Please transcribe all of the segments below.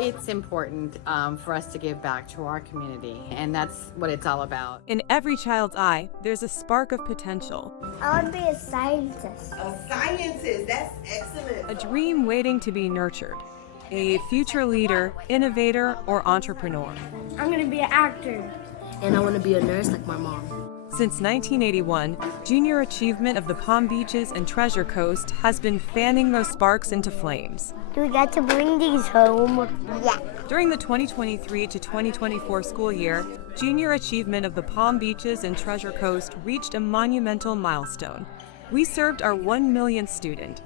It's important for us to give back to our community, and that's what it's all about. In every child's eye, there's a spark of potential. I want to be a scientist. A scientist, that's excellent. A dream waiting to be nurtured. A future leader, innovator, or entrepreneur. I'm going to be an actor. And I want to be a nurse like my mom. Since 1981, Junior Achievement of the Palm Beaches and Treasure Coast has been fanning those sparks into flames. Do we get to bring these home? Yeah. During the 2023 to 2024 school year, Junior Achievement of the Palm Beaches and Treasure Coast reached a monumental milestone. We served our 1 millionth student.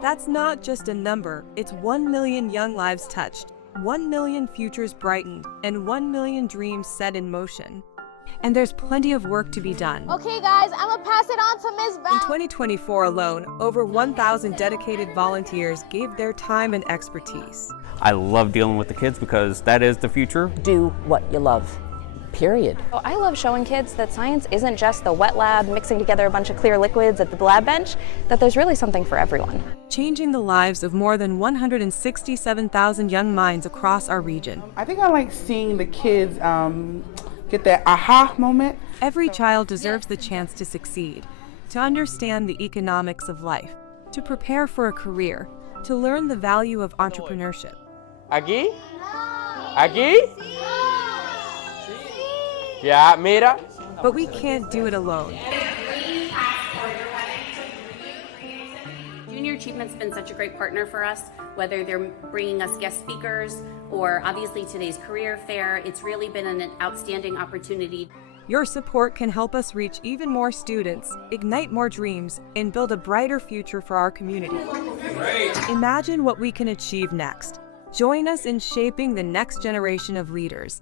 That's not just a number, it's 1 million young lives touched, 1 million futures brightened, and 1 million dreams set in motion. And there's plenty of work to be done. Okay guys, I'm gonna pass it on to Ms. Val. In 2024 alone, over 1,000 dedicated volunteers gave their time and expertise. I love dealing with the kids because that is the future. Do what you love, period. Well, I love showing kids that science isn't just the wet lab mixing together a bunch of clear liquids at the lab bench, that there's really something for everyone. Changing the lives of more than 167,000 young minds across our region. I think I like seeing the kids get that aha moment. Every child deserves the chance to succeed, to understand the economics of life, to prepare for a career, to learn the value of entrepreneurship. Aquí? Aquí? Yeah, mira. But we can't do it alone. Junior Achievement's been such a great partner for us, whether they're bringing us guest speakers or obviously today's career fair. It's really been an outstanding opportunity. Your support can help us reach even more students, ignite more dreams, and build a brighter future for our community. Great. Imagine what we can achieve next. Join us in shaping the next generation of leaders.